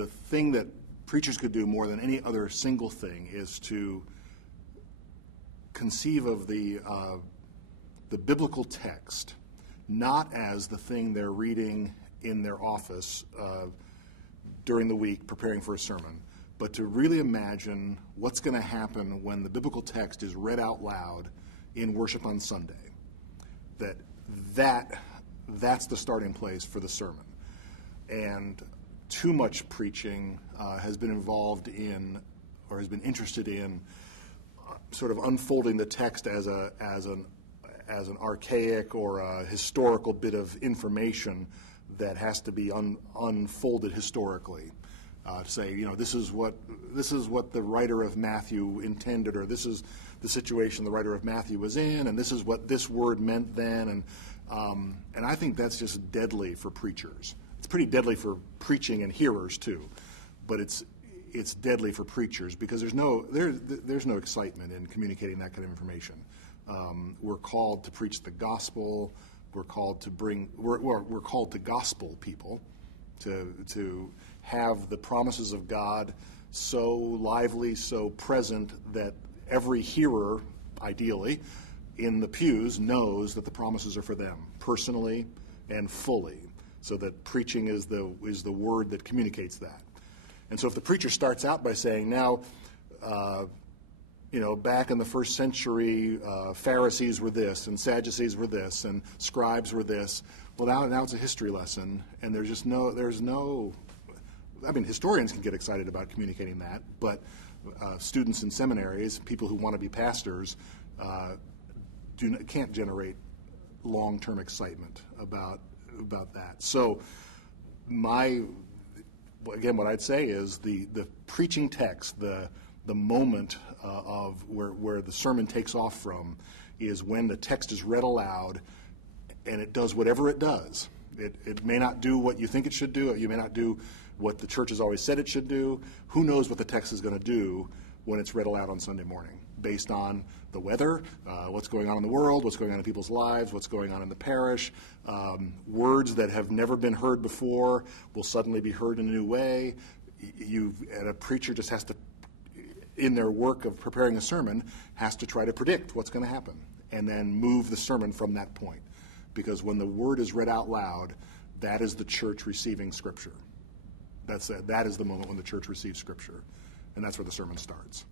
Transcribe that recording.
the thing that preachers could do more than any other single thing is to conceive of the biblical text not as the thing they're reading in their office during the week preparing for a sermon, but to really imagine what's going to happen when the biblical text is read out loud in worship on Sunday. That's the starting place for the sermon. And too much preaching has been involved in, or has been interested in, sort of unfolding the text as an archaic or a historical bit of information that has to be unfolded historically. To say, this is what the writer of Matthew intended, or this is the situation the writer of Matthew was in, and this is what this word meant then, and I think that's just deadly for preachers. It's pretty deadly for preaching and hearers too, but it's deadly for preachers because there's no excitement in communicating that kind of information. We're called to preach the gospel. We're called to gospel people, to have the promises of God so lively, so present that every hearer, ideally, in the pews knows that the promises are for them personally and fully, so that preaching is the word that communicates that. And so if the preacher starts out by saying, now, back in the first century, Pharisees were this, and Sadducees were this, and scribes were this. Well, now it's a history lesson, and there's no. I mean, historians can get excited about communicating that, but students in seminaries, people who want to be pastors, can't generate long-term excitement about that. So, what I'd say is the preaching text, the moment of where the sermon takes off from is when the text is read aloud and it does whatever it does. It may not do what you think it should do. You may not do what the church has always said it should do. Who knows what the text is going to do when it's read aloud on Sunday morning, based on the weather, what's going on in the world, what's going on in people's lives, what's going on in the parish. Words that have never been heard before will suddenly be heard in a new way. And a preacher just has to, in their work of preparing a sermon, has to try to predict what's going to happen and then move the sermon from that point. Because when the word is read out loud, that is the church receiving Scripture. That is the moment when the church receives Scripture. And that's where the sermon starts.